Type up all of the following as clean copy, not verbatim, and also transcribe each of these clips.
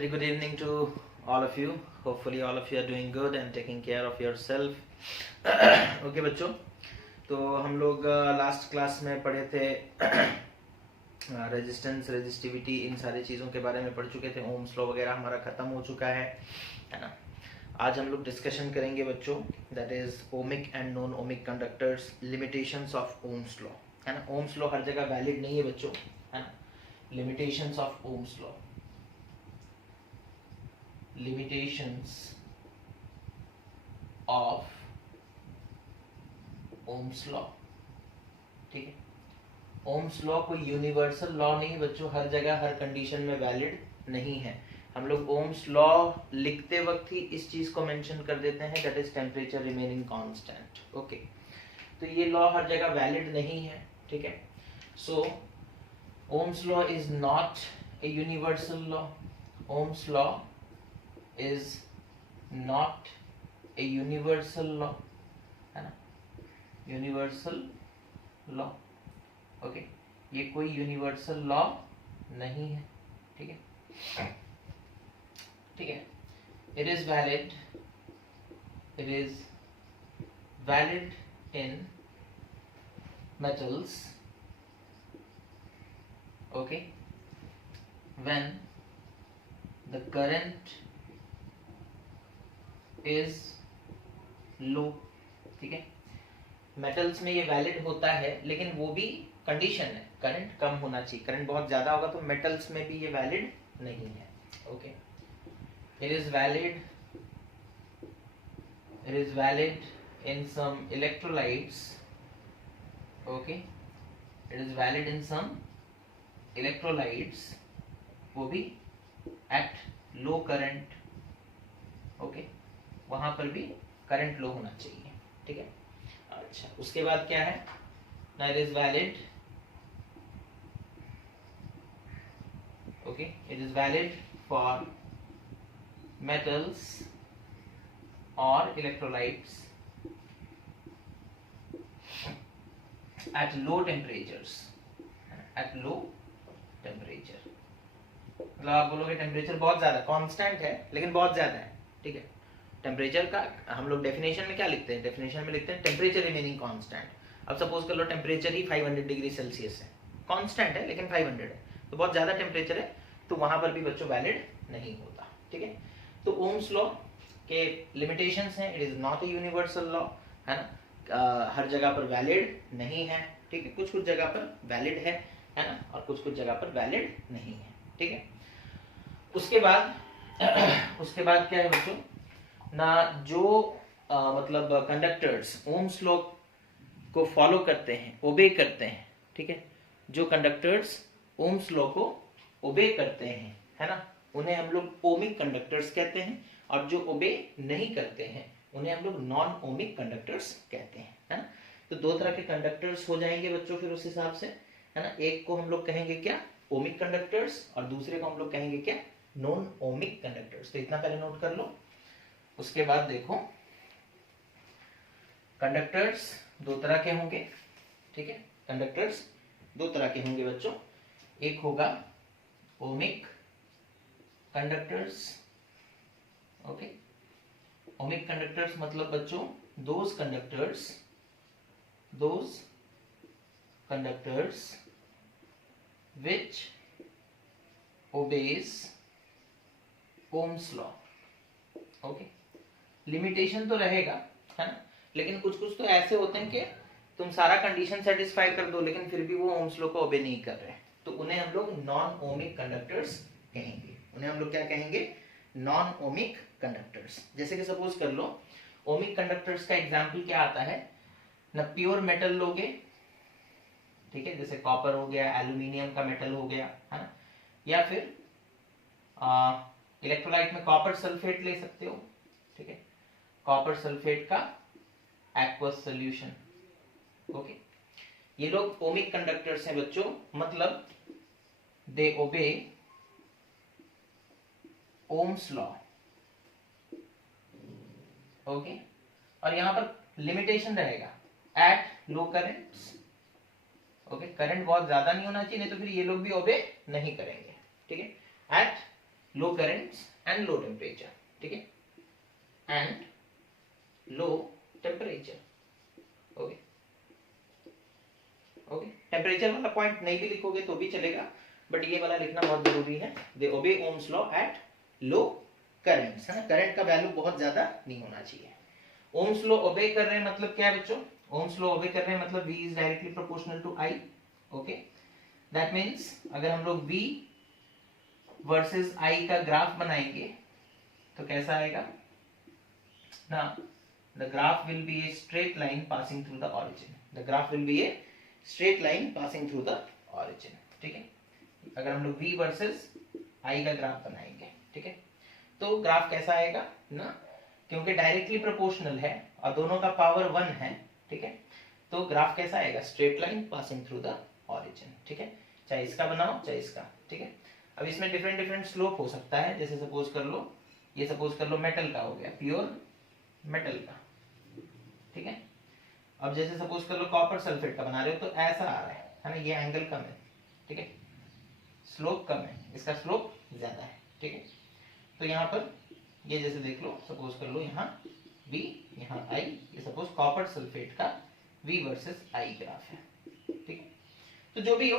Very good evening to all of you. Hopefully all of you are doing good and taking care of yourself. Okay बच्चों, तो हम लोग last class में पढ़े थे resistance, resistivity, इन सारी चीज़ों के बारे में पढ़ चुके थे. ओम्स लॉ वगैरह हमारा ख़त्म हो चुका है ना. आज हम लोग डिस्कशन करेंगे बच्चों, that is ohmic and non ohmic conductors, limitations of Ohm's law, है ना. ओम्स लॉ हर जगह वैलिड नहीं है बच्चों, है ना. Limitations of Ohm's law, limitations of Ohm's law. ठीक है. Ohm's law कोई यूनिवर्सल लॉ नहीं बच्चों, हर जगह हर कंडीशन में वैलिड नहीं है. हम लोग Ohm's law लिखते वक्त ही इस चीज को मेंशन कर देते हैं, that is temperature remaining constant. Okay, तो ये लॉ हर जगह वैलिड नहीं है. ठीक है. सो Ohm's law is not a universal law. Ohm's law is not a universal law, है ना. यूनिवर्सल लॉ, ओके, ये कोई यूनिवर्सल लॉ नहीं है. ठीक है. ठीक है. It is valid in metals, okay, when the current is low. ठीक है. मेटल्स में ये वैलिड होता है, लेकिन वो भी कंडीशन है, करंट कम होना चाहिए. करंट बहुत ज्यादा होगा तो मेटल्स में भी ये वैलिड नहीं है. Okay. It is valid in some electrolytes. Okay, it is valid in some electrolytes, वो भी एट लो करंट. ओके, वहां पर भी करंट लो होना चाहिए. ठीक है. अच्छा, उसके बाद क्या है, ना it is valid, okay, it is valid for metals और electrolytes at low temperatures. At low temperature मतलब आप बोलोगे टेम्परेचर बहुत ज्यादा कांस्टेंट है लेकिन बहुत ज्यादा है. ठीक है. टेम्परेचर का हम लोग डेफिनेशन में क्या लिखते हैं, डेफिनेशन में लिखते हैं टेम्परेचर रिमेनिंग कांस्टेंट. अब सपोज कर लो टेम्परेचर ही 500 डिग्री सेल्सियस है, कांस्टेंट है लेकिन 500 है, तो बहुत ज्यादा टेम्परेचर है, तो वहां पर भी बच्चों वैलिड नहीं होता. ठीक है. तो ओम्स लॉ के लिमिटेशंस हैं. It is not a universal law, है ना. हर जगह पर वैलिड नहीं है. ठीक है. कुछ कुछ जगह पर वैलिड है ना, और कुछ कुछ जगह पर वैलिड नहीं है. ठीक है. उसके बाद क्या है बच्चों ना, जो मतलब कंडक्टर्स ओम्स लॉ को फॉलो करते हैं, ओबे करते हैं. ठीक है. जो कंडक्टर्स ओम्स लॉ को ओबे करते हैं, है ना, उन्हें हम लोग ओमिक कंडक्टर्स कहते हैं, और जो ओबे नहीं करते हैं उन्हें हम लोग नॉन ओमिक कंडक्टर्स कहते हैं, है ना. तो दो तरह के कंडक्टर्स हो जाएंगे बच्चों फिर उस हिसाब से, है ना. एक को हम लोग कहेंगे क्या, ओमिक कंडक्टर्स, और दूसरे को हम लोग कहेंगे क्या, नॉन ओमिक कंडक्टर्स. तो इतना पहले नोट कर लो. उसके बाद देखो, कंडक्टर्स दो तरह के होंगे. ठीक है. कंडक्टर्स दो तरह के होंगे बच्चों. एक होगा ohmic conductors. Okay. Ohmic conductors मतलब बच्चों those conductors which obeys Ohm's law. Okay. Limitation तो रहेगा, है ना, लेकिन कुछ कुछ तो ऐसे होते हैं कि तुम सारा कंडीशन सेटिस्फाई कर दो लेकिन फिर भी वो ओम्स लॉ को ओबे नहीं कर रहे, तो उन्हें हम लोग नॉन ओमिक कंडक्टर्स कहेंगे. उन्हें हम लोग क्या कहेंगे, नॉन ओमिक कंडक्टर्स. जैसे कि सपोज कर लो, ओमिक कंडक्टर्स का एग्जांपल क्या आता है ना, प्योर मेटल लोगे. ठीक है. जैसे कॉपर हो गया, एल्यूमिनियम का मेटल हो गया, है ना, या फिर इलेक्ट्रोलाइट में कॉपर सल्फेट ले सकते हो. ठीक है. कॉपर सल्फेट का एक्वस सॉल्यूशन. ओके. ये लोग ओमिक कंडक्टर्स हैं बच्चों, मतलब दे ओबे ओम्स लॉ. ओके. और यहां पर लिमिटेशन रहेगा eight low currents. Okay. Current बहुत ज्यादा नहीं होना चाहिए, नहीं तो फिर ये लोग भी ओबे नहीं करेंगे. ठीक है. At low currents and low temperature, ठीक है, and low temperature. Okay okay, temperature वाला पॉइंट नहीं भी लिखोगे तो भी चलेगा, बट ये वाला लिखना बहुत जरूरी है। They obey Ohm's law at low currents, है ना, करंट का वैल्यू बहुत ज्यादा नहीं होना चाहिए। ओम्स लॉ ओबे कर रहे हैं मतलब क्या है बच्चों, ओम्स लॉ ओबे कर रहे हैं मतलब V is directly proportional to I। Okay, that means अगर हम लोग V वर्सेस I का ग्राफ बनाएंगे तो कैसा आएगा ना, the graph will be a straight line passing through the origin, the graph will be a straight line passing through the origin, ठीक है। अगर हम लोग V वर्सेस I का ग्राफ बनाएंगे, ठीक है, तो ग्राफ कैसा आएगा ना, क्योंकि डायरेक्टली प्रोपोर्शनल है और दोनों का पावर 1 है, ठीक है, तो ग्राफ कैसा आएगा, straight line passing through the origin, ठीक है, चाहे इसका बनाओ चाहे इसका, ठीक है। अब इसमें डिफरेंट डिफरेंट स्लोप हो सकता है, जैसे सपोज कर लो, ये सपोज कर लो मेटल का हो गया, प्योर मेटल का, ठीक है। अब जैसे सपोज कर लो कॉपर सल्फेट का बना रहे हो तो ऐसा आ रहा है ना, ये एंगल कम है, ठीक है, स्लोप कम है, इसका स्लोप ज्यादा है, ठीक है। तो यहाँ पर ये जैसे देख लो, सपोज कर लो यहाँ V यहाँ I, ये सपोज कॉपर सल्फेट का V वर्सेस I ग्राफ है, ठीक है। तो जो भी हो,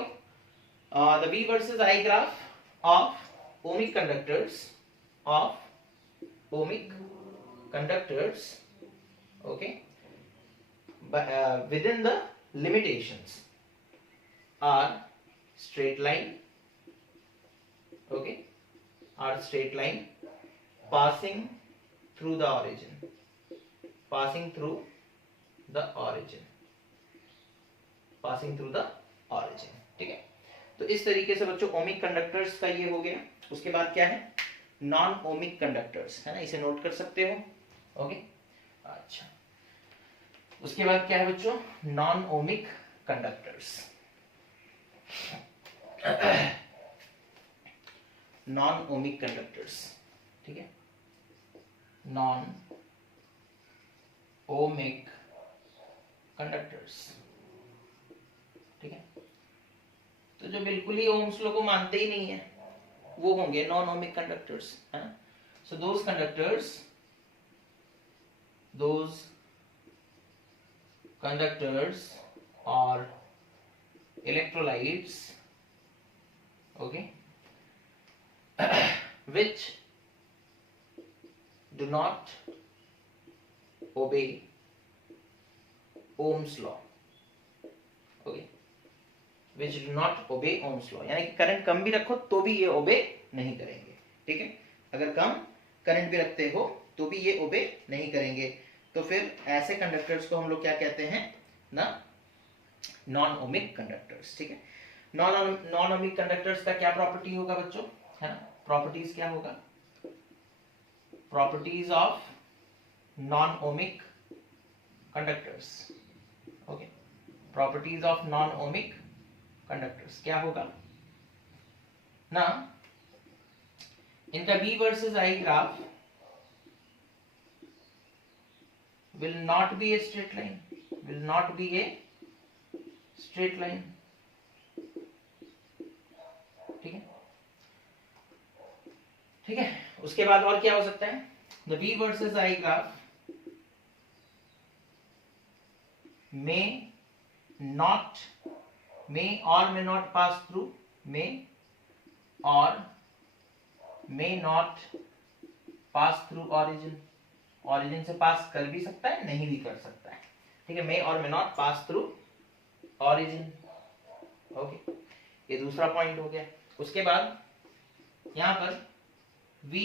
the V versus I graph of ohmic conductors okay, but within the limitations are straight line, okay, are straight line passing through the origin, passing through the origin, passing through the origin, ठीक है। तो इस तरीके से बच्चों ohmic conductors का ये हो गया। उसके बाद क्या है, नॉन ओमिक कंडक्टर्स, है ना, इसे नोट कर सकते हो, ओके। अच्छा, उसके बाद क्या है बच्चों, non ohmic conductors. Non ohmic conductors, ठीक है, नॉन ओमिक कंडक्टर्स, ठीक है। तो जो बिल्कुल ही ओम्स लॉ को मानते ही नहीं है वो होंगे नॉन ओमिक कंडक्टर्स, है ना। So those conductors or electrolytes, okay, which do not obey Ohm's law, okay, which do not obey Ohm's law, यानी कि करंट कम भी रखो तो भी ये ओबे नहीं करेंगे, ठीक है। अगर कम करंट भी रखते हो तो भी ये ओबे नहीं करेंगे, तो फिर ऐसे कंडक्टर्स को हम लोग क्या कहते हैं ना, नॉन ओमिक कंडक्टर्स, ठीक है। नॉन ओमिक कंडक्टर्स का क्या प्रॉपर्टी होगा बच्चों, है ना, प्रॉपर्टीज क्या होगा, properties of non ohmic conductors, okay, properties of non ohmic conductors क्या होगा ना, इनका V versus I graph will not be a straight line, will not be a straight line, ठीक है, ठीक है। उसके बाद और क्या हो सकता है, the V versus I graph may or may not pass through, may or may not pass through origin, origin से पास कर भी सकता है नहीं भी कर सकता है, ठीक है, may or may not pass through origin, okay, ये दूसरा पॉइंट हो गया। उसके बाद यहाँ पर V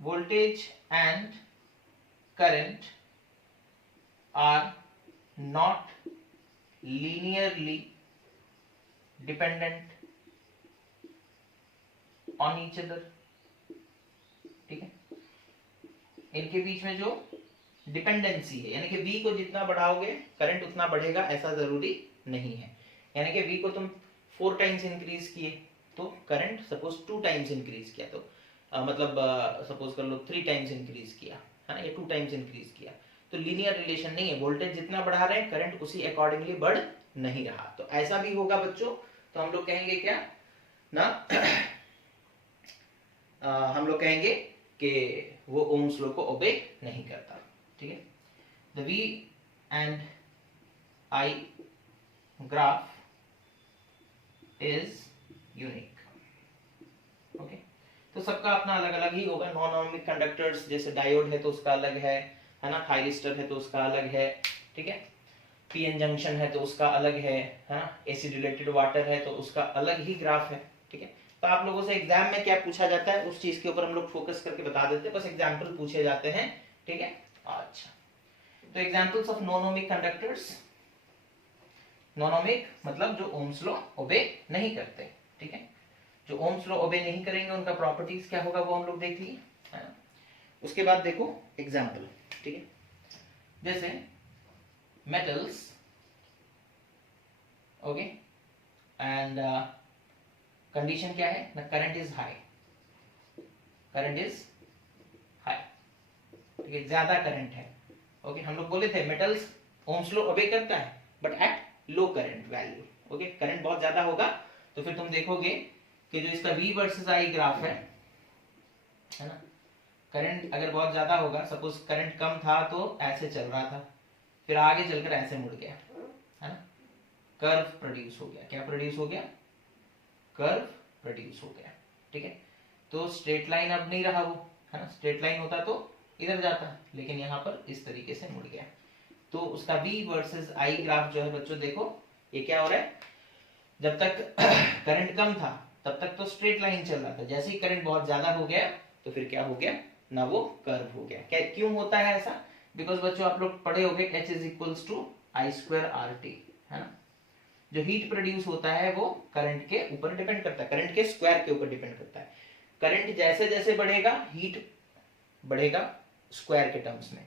voltage and current are not linearly dependent on each other, ठीक है। इनके बीच में जो डिपेंडेंसी है, यानी कि V को जितना बढ़ाओगे करंट उतना बढ़ेगा ऐसा जरूरी नहीं है, यानी कि V को तुम 4 टाइम्स इंक्रीज किए तो करंट सपोज 2 टाइम्स इंक्रीज किया तो मतलब सपोज कर लो 3 टाइम्स इंक्रीज किया, है ना, या 2 टाइम्स इंक्रीज किया, तो लीनियर रिलेशन नहीं है, वोल्टेज जितना बढ़ा रहे हैं करंट उसी अकॉर्डिंगली बढ़ नहीं रहा, तो ऐसा भी होगा बच्चों। तो हम लोग कहेंगे क्या ना, हम लोग कहेंगे कि वो ओम्स लॉ को ओबे नहीं करता, ठीक है। The V and I graph is unique, okay. तो सबका अपना अलग अलग ही होगा। नॉन ओमिक कंडक्टर्स जैसे डायोड है तो उसका अलग है ना, थायरिस्टर है तो उसका अलग है, ठीक है। पीएन जंक्शन है तो उसका अलग है ना, एसिड रिलेटेड वाटर है तो उसका अलग ही ग्राफ है, ठीक है। तो आप लोगों से एग्जाम में क्या पूछा जाता है उस चीज के ऊपर हम लोग फोकस करके बता देते हैं, बस एग्जाम्पल पूछे जाते हैं, ठीक है। अच्छा, तो examples of non ohmic conductors, non ohmic मतलब जो ओम्स लॉ ओबे नहीं करते, ठीक है। जो ओम्स लॉ ओबे नहीं करेंगे उनका प्रॉपर्टीज क्या होगा वो हम लोग देख लिए, है ना। उसके बाद देखो एग्जाम्पल, ठीक है। जैसे मेटल्स, ओके, एंड कंडीशन क्या है ना, current is high, current is high, ठीक है, ज्यादा करंट है, ओके। हम लोग बोले थे मेटल्स ओम्स लॉ ओबे करता है but at low current value, okay. Current बहुत ज्यादा होगा तो फिर तुम देखोगे कि जो इसका V वर्सेस I ग्राफ है ना, करंट अगर बहुत ज्यादा होगा, सपोज करंट कम था तो ऐसे चल रहा था, फिर आगे चलकर ऐसे मुड़ गया, है ना, कर्व प्रोड्यूस हो गया। क्या प्रोड्यूस हो गया? कर्व प्रोड्यूस हो गया, ठीक है। तो स्ट्रेट लाइन अब नहीं रहा वो, है ना। स्ट्रेट लाइन होता तो इधर जाता, लेकिन यहाँ पर इस तरीके से मुड़ गया। तो उसका V वर्सेस I ग्राफ जो है बच्चों, देखो ये क्या हो रहा है, जब तक करंट कम था तब तक तो स्ट्रेट लाइन चल रहा था, जैसे ही करंट बहुत ज्यादा हो गया तो फिर क्या हो गया ना, वो कर्व हो गया। क्या क्यों होता है ऐसा? बिकॉज बच्चों आप लोग पढ़े होंगे H is equals to I square R T, है ना। जो हीट प्रोड्यूस होता है वो करंट के ऊपर डिपेंड करता है, करंट के स्क्वायर के ऊपर डिपेंड करता है। करंट जैसे जैसे बढ़ेगा हीट बढ़ेगा स्क्वायर के टर्म्स में।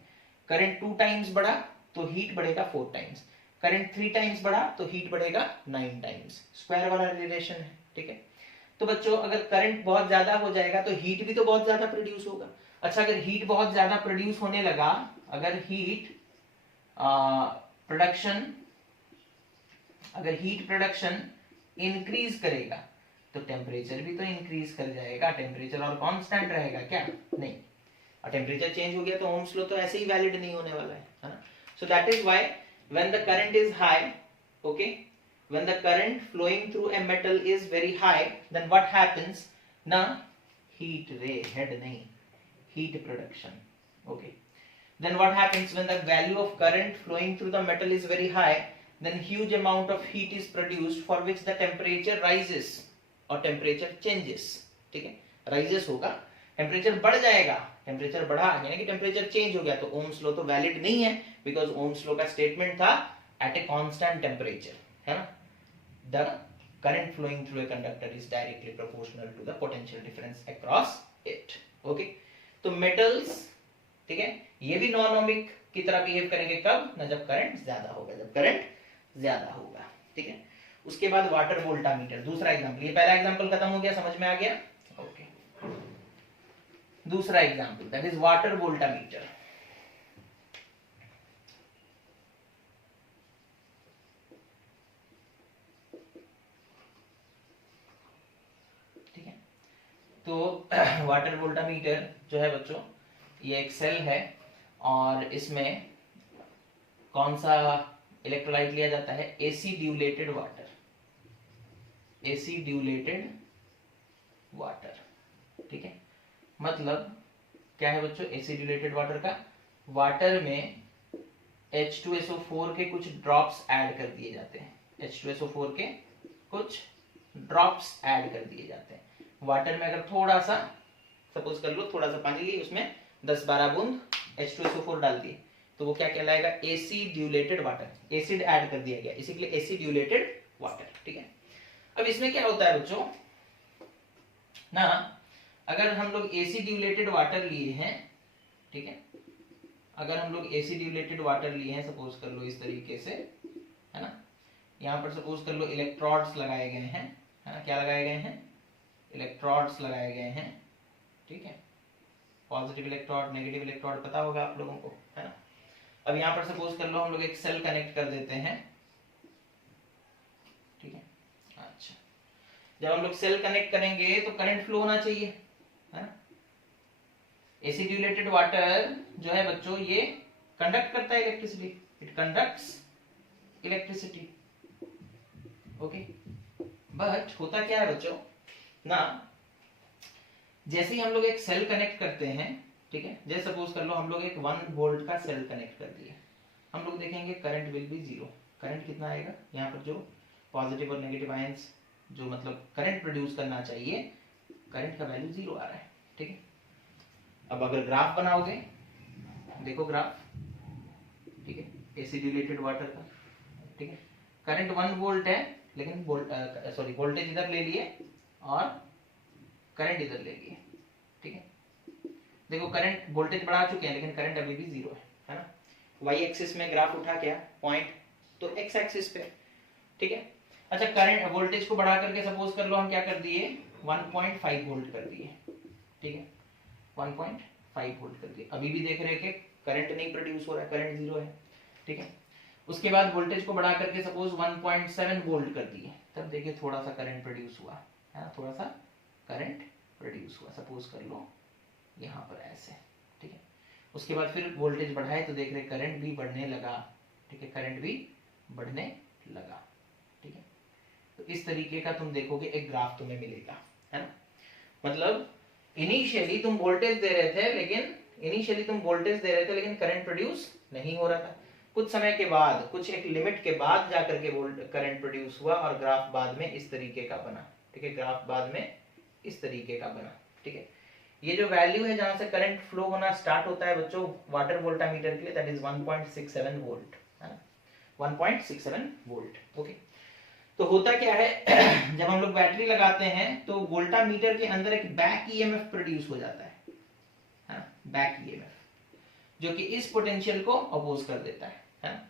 करंट 2 टाइम्स बढ़ा तो हीट बढ़ेगा 4 टाइम्स, करंट 3 टाइम्स बढ़ा तो हीट बढ़ेगा 9 टाइम्स, स्क्वायर वाला रिलेशन है, ठीक है। तो बच्चों अगर करंट बहुत ज्यादा हो जाएगा तो हीट भी तो बहुत ज्यादा प्रोड्यूस होगा। अच्छा, अगर हीट बहुत ज्यादा प्रोड्यूस होने लगा, अगर हीट प्रोडक्शन अगर हीट प्रोडक्शन इंक्रीज करेगा तो टेम्परेचर भी तो इंक्रीज कर जाएगा। टेम्परेचर और कांस्टेंट रहेगा क्या? नहीं। और टेम्परेचर चेंज हो गया तो ओम्स लॉ तो ऐसे ही वैलिड नहीं होने वाला है ना। So that is why when the current is high, okay, when the current flowing through a metal is very high, then what happens na, heat ray head nahi, heat production, okay. Then what happens when the value of current flowing through the metal is very high, then huge amount of heat is produced for which the temperature rises or temperature changes, ठीक है। rises होगा, temperature बढ़ जाएगा, temperature बढ़ा यानी कि temperature change हो गया तो ओम्स लॉ तो वैलिड नहीं है, बिकॉज ओम्स लॉ का स्टेटमेंट था एट ए कांस्टेंट टेम्परेचर, है ना। The current flowing through a conductor is directly proportional to the potential difference across it, okay। तो metals, ठीक है, ये भी नॉन ओमिक की तरह बिहेव करेंगे कब ना, जब करंट ज्यादा होगा, जब करंट ज्यादा होगा, ठीक है। उसके बाद वाटर वोल्टामीटर, दूसरा एग्जांपल, ये पहला एग्जांपल खत्म हो गया, समझ में आ गया, ओके। दूसरा example that is water voltameter, तो वाटर वोल्टामीटर जो है बच्चों, ये एक सेल है और इसमें कौन सा इलेक्ट्रोलाइट लिया जाता है? एसी ड्यूलेटेड वाटर, एसी ड्यूलेटेड वाटर, ठीक है। मतलब क्या है बच्चों एसी ड्यूलेटेड वाटर का? वाटर में H2SO4 के कुछ ड्रॉप्स ऐड कर दिए जाते हैं, H2SO4 के कुछ ड्रॉप्स ऐड कर दिए जाते हैं। वाटर में अगर थोड़ा सा, सपोज कर लो थोड़ा सा पानी लिए, उसमें 10-12 बूंद H2SO4 डाल दिए तो वो क्या कहलाएगा? एसी ड्यूलेटेड वाटर, एसिड ऐड कर दिया गया, इसीलिए एसी ड्यूलेटेड वाटर, ठीक है। अब इसमें क्या होता है बच्चों ना, अगर हम लोग एसी ड्यूलेटेड वाटर लिए हैं, ठीक है, अगर हम लोग एसी ड्यूलेटेड वाटर लिए हैं, सपोज कर लो इस तरीके से, है ना, यहाँ पर सपोज कर लो इलेक्ट्रोड्स लगाए गए हैं, है ना, क्या लगाए गए हैं? इलेक्ट्रोड्स लगाए गए हैं, ठीक है। पॉजिटिव इलेक्ट्रोड, नेगेटिव इलेक्ट्रोड पता होगा आप लोगों को, है ना। अब यहाँ पर सपोज कर लो हम लोग एक सेल कनेक्ट कर देते हैं, ठीक है। अच्छा, जब हम लोग सेल कनेक्ट करेंगे तो करंट फ्लो होना चाहिए, है ना। एसिड्यूलेटेड वाटर जो है बच्चों ये कंडक्ट करता है electricity, it conducts electricity, okay. But होता क्या है बच्चों ना, जैसे ही हम लोग एक सेल कनेक्ट करते हैं, ठीक है, जैसे सपोज कर लो हम लोग एक 1 वोल्ट का सेल कनेक्ट कर दिए, हम लोग देखेंगे करंट विल बी 0। करंट कितना आएगा, यहाँ पर जो पॉजिटिव और नेगेटिव आयंस जो मतलब करंट प्रोड्यूस करना चाहिए, करंट का वैल्यू 0 आ रहा है, ठीक है। अब अगर ग्राफ बनाओगे, देखो ग्राफ, ठीक है, एसिड्यूलेटेड वाटर का, ठीक है, करंट 1 वोल्ट है, लेकिन वोल्टेज इधर ले लिए और करंट इधर ले लिए, ठीक है। देखो करंट वोल्टेज बढ़ा चुके हैं लेकिन करंट अभी भी 0 है ना। वाई एक्सिस में ग्राफ उठा क्या पॉइंट, तो एक्स एक्सिस पे, ठीक है। अच्छा करंट वोल्टेज को बढ़ा करके सपोज कर लो हम क्या कर दिए 1.5 वोल्ट कर दिए, ठीक है, 1.5 वोल्ट कर दिए। अभी भी देख रहे हैं कि करंट नहीं प्रोड्यूस हो रहा है, करंट 0 है, ठीक है। उसके बाद वोल्टेज को बढ़ा करके सपोज 1.7 वोल्ट कर दिए, तब देखिए थोड़ा सा करंट प्रोड्यूस हुआ है ना, थोड़ा सा करंट प्रोड्यूस हुआ, सपोज कर लो यहाँ पर ऐसे, ठीक है। उसके बाद फिर वोल्टेज बढ़ाए तो देख रहे करंट भी बढ़ने लगा, ठीक है, करंट भी बढ़ने लगा, ठीक है। तो इस तरीके का तुम देखोगे एक ग्राफ तुम्हें मिलेगा, है ना। मतलब इनिशियली तुम वोल्टेज दे रहे थे लेकिन करंट प्रोड्यूस नहीं हो रहा था। कुछ समय के बाद, कुछ एक लिमिट के बाद जाकर के करंट प्रोड्यूस हुआ और ग्राफ बाद में इस तरीके का बना, ठीक है, ग्राफ बाद में इस तरीके का बना, ठीक है। ये जो वैल्यू है जहां से करंट फ्लो होना स्टार्ट होता है बच्चों वाटर वोल्टामीटर के लिए, दैट इज 1.67 वोल्ट, है ना, 1.67 वोल्ट, ओके। तो होता क्या है जब हम लोग बैटरी लगाते हैं तो वोल्टामीटर के अंदर एक बैक ईएमएफ प्रोड्यूस हो जाता है ना, बैक ईएमएफ, जो कि इस पोटेंशियल को अपोज कर देता है ना।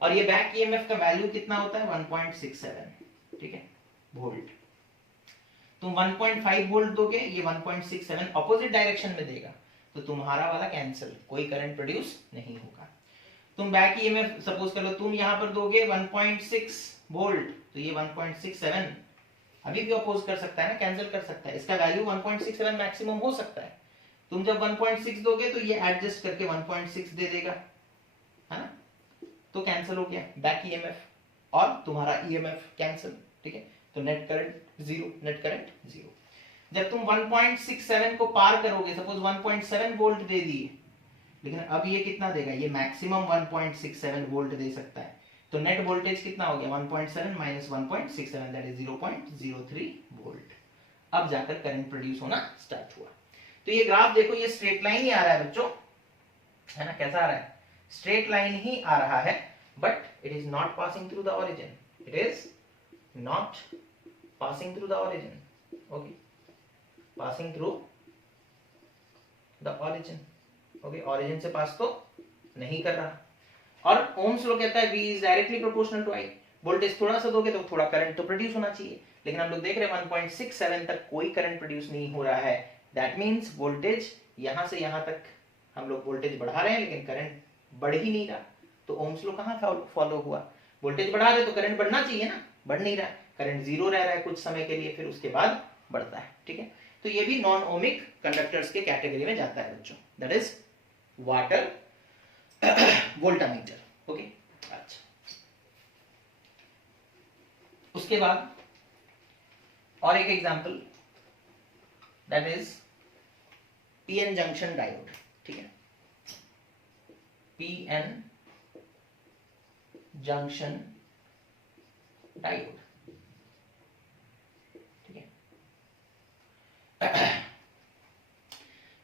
और ये बैक ईएमएफ का वैल्यू कितना होता है 1.67, ठीक है, वोल्ट। तुम 1.5 वोल्ट दोगे, ये 1.67 ऑपोजिट डायरेक्शन में देगा, तो तुम्हारा वाला कैंसिल, कोई करंट प्रोड्यूस नहीं होगा। तुम बैक ईएमएफ सपोज कर लो तुम यहां पर दोगे 1.6 वोल्ट, तो ये 1.67 अभी भी अपोज कर सकता है ना, कैंसिल कर सकता है, इसका वैल्यू 1.67 मैक्सिमम हो सकता है। तुम जब 1.6 दोगे तो ये एडजस्ट करके 1.6 दे देगा, है ना, तो कैंसिल हो गया बैक ईएमएफ और तुम्हारा ईएमएफ कैंसिल, ठीक है। तो नेट करंट 0, नेट करंट 0। जब तुम 1.67 को पार करोगे, सपोज 1.7 वोल्ट दे दिए, लेकिन अब ये कितना देगा, ये मैक्सिमम 1.67 वोल्ट दे सकता है, तो नेट वोल्टेज कितना हो गया 1.7 माइनस 1.67 दैट इज 0.03 वोल्ट। अब जाकर करंट प्रोड्यूस होना स्टार्ट हुआ। तो ये ग्राफ देखो, ये स्ट्रेट लाइन ही आ रहा है बच्चों, है ना, कैसा आ रहा है, स्ट्रेट लाइन ही आ रहा है, but it is not passing through the origin, it is not passing through the origin, okay, passing through the origin, okay, origin से पास तो नहीं कर रहा। और ओम्स लॉ कहता है V is directly proportional to I, voltage थोड़ा सा दोगे तो थोड़ा करंट तो प्रोड्यूस होना चाहिए, लेकिन हम लोग देख रहे हैं 1.67 तक कोई करंट प्रोड्यूस नहीं हो रहा है, दैट मींस वोल्टेज यहां से यहां तक हम लोग वोल्टेज बढ़ा रहे हैं लेकिन करंट बढ़ ही नहीं रहा। तो ओम्स लॉ कहां फॉलो हुआ, वोल्टेज बढ़ा रहे तो करंट बढ़ना चाहिए ना, बढ़ नहीं रहा, करंट 0 रह रहा है कुछ समय के लिए, फिर उसके बाद बढ़ता है, ठीक है। तो ये भी नॉन ओमिक कंडक्टर्स के कैटेगरी में जाता है बच्चों, that is water voltameter, okay. अच्छा, उसके बाद और एक example, that is PN junction diode, ठीक है, पीएन जंक्शन डायोड, ठीक है।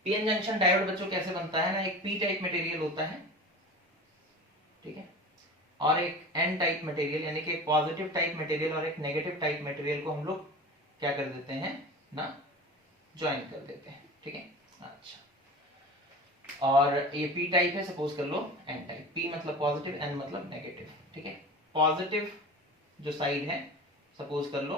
पीएन जंक्शन डायोड बच्चों कैसे बनता है ना, एक पी टाइप मटेरियल होता है, ठीक है, और एक एन टाइप मटेरियल, यानी कि एक पॉजिटिव टाइप मटेरियल और एक नेगेटिव टाइप मटेरियल को हम लोग क्या कर देते हैं ना, ज्वाइन कर देते हैं, ठीक है। अच्छा, और ये पी टाइप है, सपोज कर लो एन टाइप, पी मतलब पॉजिटिव, एन मतलब नेगेटिव, ठीक है। पॉजिटिव जो साइड है सपोज कर लो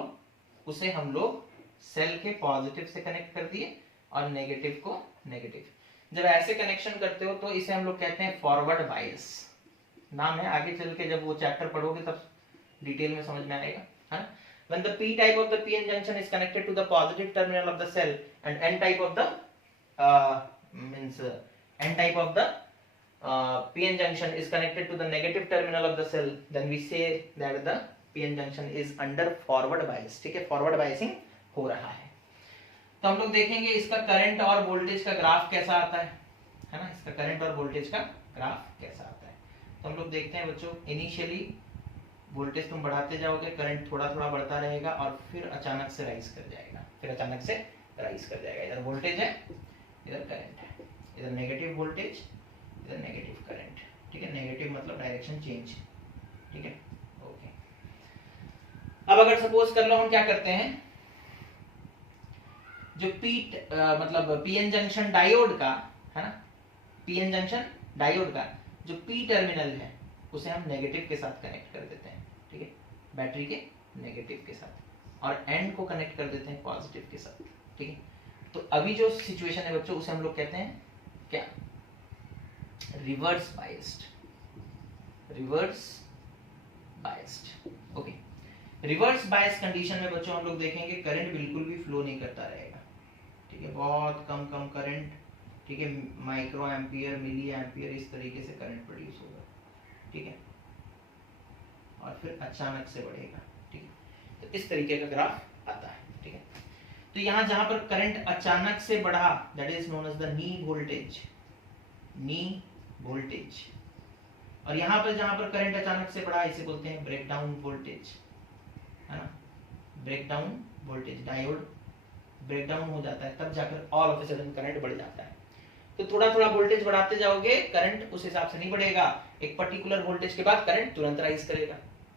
उसे हम लोग सेल के पॉजिटिव से कनेक्ट कर दिए और नेगेटिव को नेगेटिव। जब ऐसे कनेक्शन करते हो तो इसे हम लोग कहते हैं फॉरवर्ड बायस, नाम है, आगे चल के जब वो चैप्टर पढ़ोगे तब डिटेल में समझ में आएगा, है ना। when the p type of the pn junction is connected to the positive terminal of the cell and n type of the n type of the pn junction is connected to the negative terminal of the cell, then we say that the pn junction is under forward bias. ठीक है, forward biasing हो रहा है। तो हम लोग देखेंगे इसका करंट और वोल्टेज का ग्राफ कैसा आता है ना, इसका करंट और वोल्टेज का ग्राफ कैसा आता है। तो हम लोग देखते हैं बच्चों, इनिशियली वोल्टेज तुम बढ़ाते जाओगे, करंट थोड़ा थोड़ा बढ़ता रहेगा और फिर अचानक से राइज कर जाएगा, फिर अचानक से राइज कर जाएगा। इधर वोल्टेज है, इधर करंट है, इधर नेगेटिव वोल्टेज, इधर नेगेटिव करंट। ठीक है, नेगेटिव मतलब डायरेक्शन चेंज। ठीक है, ओके। अब अगर सपोज कर लो हम क्या करते हैं, जो मतलब पीएन जंक्शन डायोड का है ना, पीएन जंक्शन डायोड का जो पी टर्मिनल है उसे हम नेगेटिव के साथ कनेक्ट कर देते हैं। ठीक है, बैटरी के नेगेटिव के साथ, और एंड को कनेक्ट कर देते हैं पॉजिटिव के साथ। ठीक है, तो अभी जो सिचुएशन है बच्चों उसे हम लोग कहते हैं क्या, reverse biased. Reverse biased, okay. Reverse bias condition में बच्चों हम लोग देखेंगे करंट बिल्कुल भी फ्लो नहीं करता रहेगा। ठीक है, बहुत कम करंट, ठीक है, माइक्रो एम्पियर, मिली एम्पियर, इस तरीके से करंट प्रोड्यूस होगा। ठीक है, और फिर अचानक से बढ़ेगा। ठीक है, तो इस तरीके का ग्राफ आता है। ठीक है, तो यहाँ जहां पर करंट अचानक से बढ़ा, that is known as the knee voltage, knee voltage. और यहाँ पर जहां पर करंट अचानक से बढ़ा, इसे बोलते हैं ब्रेकडाउन वोल्टेज, है ना, ब्रेकडाउन वोल्टेज। डायोड ब्रेकडाउन हो जाता है तब जाकर all of a sudden current बढ़ जाता है। तो थोड़ा थोड़ा वोल्टेज बढ़ाते जाओगे, करंट उस हिसाब से नहीं बढ़ेगा, एक पर्टिकुलर वोल्टेज के बाद करंट तुरंत राइज करेगा।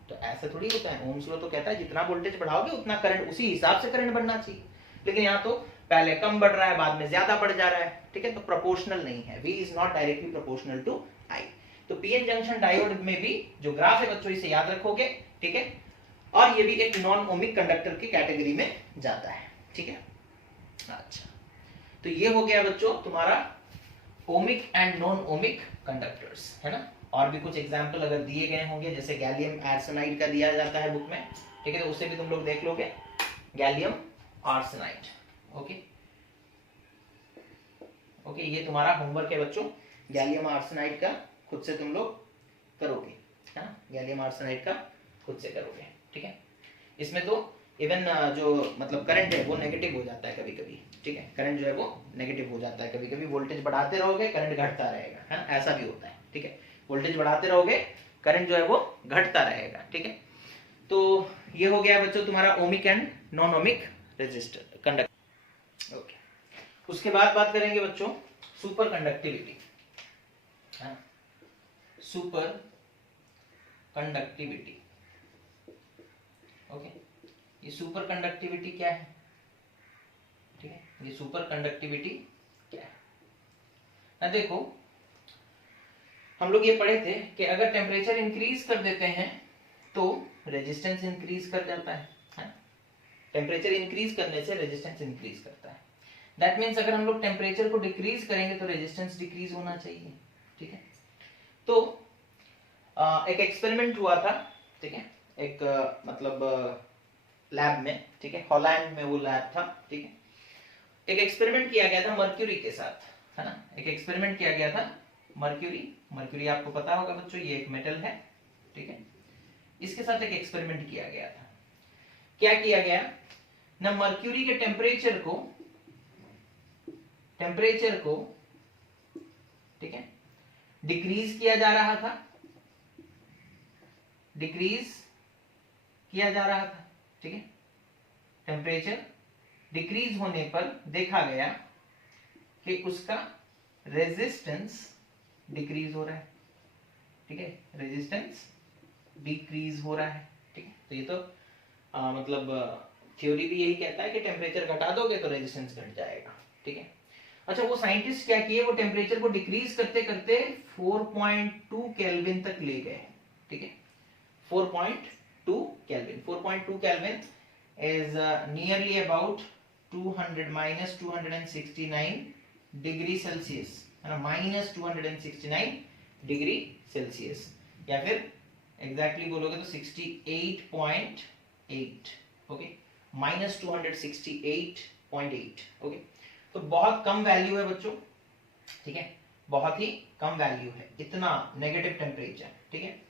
तो ऐसा थोड़ी होता है, ओम्स लॉ तो कहता है जितना वोल्टेज बढ़ाओगे उतना करंट, उसी हिसाब से करंट बढ़ना चाहिए। लेकिन यहाँ तो पहले कम बढ़ रहा है, बाद में ज्यादा बढ़ जा रहा है। ठीक है, तो प्रोपोर्शनल नहीं है, V is not directly proportional to I। तो पीएन जंक्शन डायोड में भी जो ग्राफ है बच्चों इसे याद रखोगे। ठीक है, और ये भी एक नॉन ओमिक कंडक्टर की कैटेगरी में जाता है। ठीक है, अच्छा, तो ये हो गया बच्चों तुम्हारा ohmic and non ohmic conductors, है ना। और भी कुछ एग्जांपल अगर दिए गए होंगे, जैसे गैलियम आर्सेनाइड का दिया जाता है बुक में। ठीक है, तो उसे भी तुम लोग देख लोगे, गैलियम आर्सेनाइड। ओके ओके, ये तुम्हारा होमवर्क है बच्चों, गैलियम आर्सेनाइड का खुद से तुम लोग करोगे, है ना, गैलियम आर्सेनाइड का खुद से करोगे। ठीक है, इसमें तो इवन जो मतलब करंट है वो नेगेटिव हो जाता है कभी कभी। ठीक है, करंट जो है वो नेगेटिव हो जाता है कभी कभी, वोल्टेज बढ़ाते रहोगे करंट घटता रहेगा, है ना, ऐसा भी होता है। ठीक है, वोल्टेज बढ़ाते रहोगे करंट जो है वो घटता रहेगा। ठीक है, तो ये हो गया बच्चों तुम्हारा ohmic and non ohmic resistor conductor. Okay, उसके बाद बात करेंगे बच्चों super conductivity. Super conductivity, okay, ये सुपर कंडक्टिविटी क्या है। ठीक है, ये सुपर कंडक्टिविटी क्या है ना, देखो हम लोग ये पढ़े थे कि अगर टेम्परेचर इंक्रीज कर देते हैं तो रेजिस्टेंस इंक्रीज कर जाता है। टेम्परेचर इंक्रीज करने से रेजिस्टेंस इंक्रीज करता है। दैट मीन्स अगर हम लोग टेम्परेचर को डिक्रीज करेंगे तो रेजिस्टेंस डिक्रीज होना चाहिए। ठीक है, तो एक एक्सपेरिमेंट हुआ था। ठीक है, एक मतलब लैब में। ठीक है, हॉलैंड में वो लैब था। ठीक है, एक एक्सपेरिमेंट किया गया था मर्क्यूरी के साथ, है ना, एक एक्सपेरिमेंट किया गया था मर्क्यूरी। मर्क्यूरी आपको पता होगा बच्चों, ये एक मेटल है। ठीक है, इसके साथ एक एक्सपेरिमेंट किया गया था। क्या किया गया ना, मर्क्यूरी के टेम्परेचर को ठीक है डिक्रीज किया जा रहा था, डिक्रीज किया जा रहा था। ठीक है, टेम्परेचर डिक्रीज होने पर देखा गया कि उसका रेजिस्टेंस डिक्रीज हो रहा है। ठीक है, रेजिस्टेंस डिक्रीज हो रहा है। ठीक है, तो ये तो मतलब थ्योरी भी यही कहता है कि टेम्परेचर घटा दोगे तो रेजिस्टेंस घट जाएगा। ठीक है, अच्छा, वो साइंटिस्ट क्या किए, वो टेम्परेचर को डिक्रीज करते करते 4.2 केल्विन तक ले गए। ठीक है, 4.2 kelvin. 4.2 kelvin is nearly about 269 degree Celsius, है ना, -269 डिग्री सेल्सियस, या फिर एग्जैक्टली बोलोगे तो 68.8 ओके, -268.8, ओके। तो बहुत कम वैल्यू है बच्चों, ठीक है, बहुत ही कम वैल्यू है, इतना नेगेटिव टेम्परेचर, ठीक है,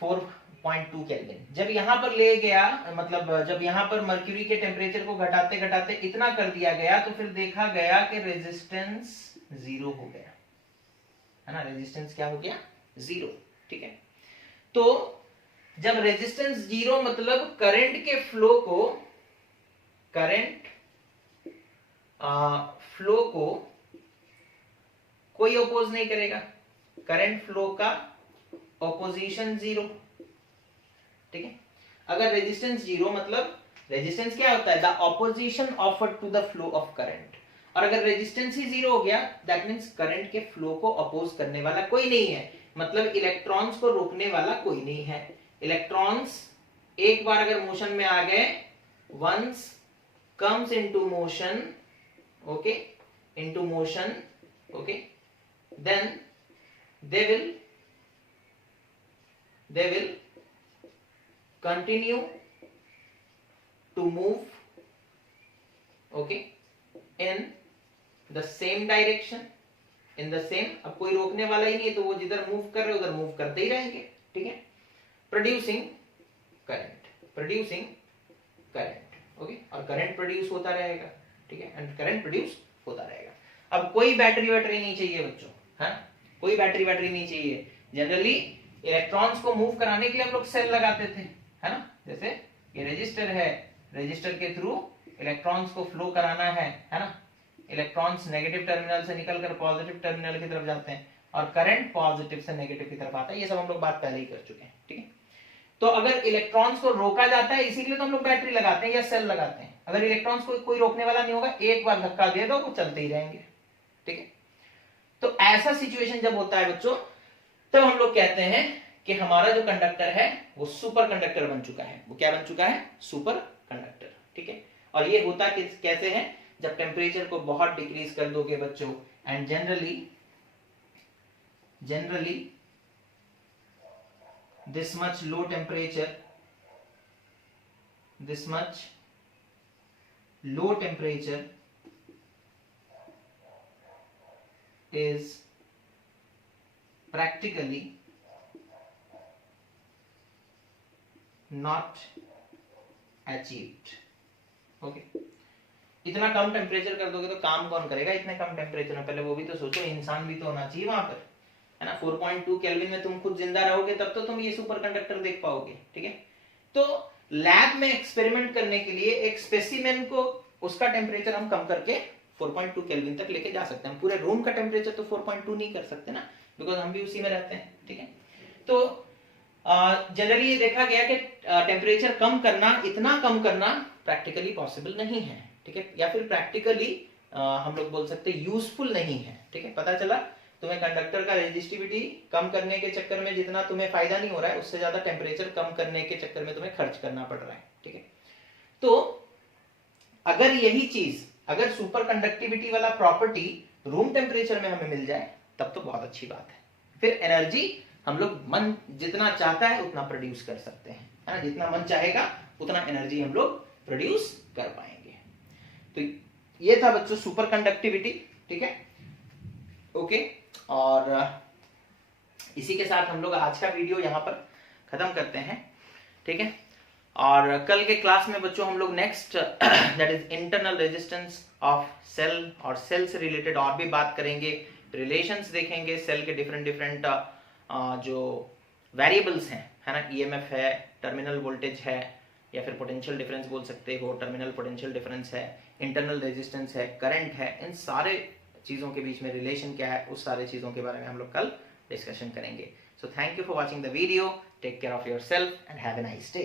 4.2 केल्विन। जब यहां पर ले गया, मतलब जब यहां पर मर्क्यूरी के टेम्परेचर को घटाते घटाते इतना कर दिया गया, तो फिर देखा गया कि रेजिस्टेंस 0 हो गया, है ना, रेजिस्टेंस क्या हो गया, 0, ठीक है। तो जब रेजिस्टेंस 0 मतलब करंट के फ्लो को, करंट फ्लो को कोई अपोज नहीं करेगा, करंट फ्लो का ऑपोजिशन 0, ठीक है। अगर रेजिस्टेंस 0 मतलब रेजिस्टेंस क्या होता है, the opposition offered to the flow of current, और अगर रेजिस्टेंस ही 0 हो गया, दैट मींस करंट के फ्लो को अपोज करने वाला कोई नहीं है, मतलब इलेक्ट्रॉन्स को रोकने वाला कोई नहीं है। इलेक्ट्रॉन्स एक बार अगर मोशन में आ गए, once comes into motion, okay, into motion, okay, then they will continue to move, okay, in the same direction, in the same, अब कोई रोकने वाला ही नहीं है, तो वो जिधर मूव कर रहे उधर मूव करते ही रहेंगे, ठीक है, producing current, producing current, okay, और करंट प्रोड्यूस होता रहेगा, ठीक है, एंड करंट प्रोड्यूस होता रहेगा। अब कोई बैटरी वैटरी नहीं चाहिए बच्चों, हाँ, कोई बैटरी वैटरी नहीं चाहिए। जनरली इलेक्ट्रॉन्स को मूव कराने के लिए हम लोग सेल लगाते थे, है ना, जैसे ये रेजिस्टर है, रेजिस्टर के थ्रू इलेक्ट्रॉन्स को फ्लो कराना है ना, इलेक्ट्रॉन्स नेगेटिव टर्मिनल से निकलकर पॉजिटिव टर्मिनल की तरफ जाते हैं और करंट पॉजिटिव से नेगेटिव की तरफ आता है, ये सब हम लोग बात पहले ही कर चुके हैं, ठीक है। तो अगर इलेक्ट्रॉन्स को रोका जाता है, इसीलिए तो हम लोग बैटरी लगाते हैं या सेल लगाते हैं। अगर इलेक्ट्रॉन्स को कोई रोकने वाला नहीं होगा, एक बार धक्का दे दो वो चलते ही रहेंगे, ठीक है। तो ऐसा सिचुएशन जब होता है बच्चों, तब हम लोग कहते हैं कि हमारा जो कंडक्टर है वो सुपर कंडक्टर बन चुका है। वो क्या बन चुका है, सुपर कंडक्टर, ठीक है। और ये होता कैसे है, जब टेम्परेचर को बहुत डिक्रीज कर दोगे बच्चों, and generally this much low temperature, this much low temperature is practically not achieved, okay। इतना कम टेम्परेचर कर दोगे तो काम कौन करेगा इतने कम टेम्परेचर में, पहले वो भी तो सोचो, इंसान भी तो होना चाहिए वहां पर, है ना। 4.2 केल्विन में तुम खुद जिंदा रहोगे तब तो तुम ये सुपर कंडक्टर देख पाओगे, ठीक है। तो लैब में एक्सपेरिमेंट करने के लिए एक स्पेसिमेन को, उसका टेम्परेचर हम कम करके 4.2 केल्विन तक लेके जा सकते हैं। पूरे रूम का टेम्परेचर तो 4.2 नहीं कर सकते ना, बिकॉज हम भी उसी में रहते हैं, ठीक है। तो जनरली ये देखा गया कि टेम्परेचर कम करना, इतना कम करना प्रैक्टिकली पॉसिबल नहीं है, ठीक है, या फिर प्रैक्टिकली हम लोग बोल सकते हैं यूजफुल नहीं है, ठीक है। पता चला तुम्हें कंडक्टर का रेजिस्टिविटी कम करने के चक्कर में जितना तुम्हें फायदा नहीं हो रहा है, उससे ज्यादा टेम्परेचर कम करने के चक्कर में तुम्हें खर्च करना पड़ रहा है, ठीक है। तो अगर यही चीज, अगर सुपर कंडक्टिविटी वाला प्रॉपर्टी रूम टेम्परेचर में हमें मिल जाए, तब तो बहुत अच्छी बात है। फिर एनर्जी हम लोग मन जितना चाहता है उतना प्रोड्यूस कर सकते हैं, है ना, जितना मन चाहेगा उतना एनर्जी हम लोग प्रोड्यूस कर पाएंगे। तो ये था बच्चों सुपर कंडक्टिविटी, ठीक है, ओके। और इसी के साथ हम लोग आज का वीडियो यहाँ पर खत्म करते हैं, ठीक है। और कल के क्लास में बच्चों हम लोग next that is internal resistance of cell और सेल से रिलेटेड और भी बात करेंगे, रिलेशंस देखेंगे, सेल के डिफरेंट जो वेरिएबल्स हैं, है ना, ईएमएफ है, टर्मिनल वोल्टेज है, या फिर पोटेंशियल डिफरेंस बोल सकते हो, टर्मिनल पोटेंशियल डिफरेंस है, इंटरनल रेजिस्टेंस है, करंट है, इन सारे चीजों के बीच में रिलेशन क्या है, उस सारे चीजों के बारे में हम लोग कल डिस्कशन करेंगे। So thank you for watching the video, take care of yourself and have a nice day.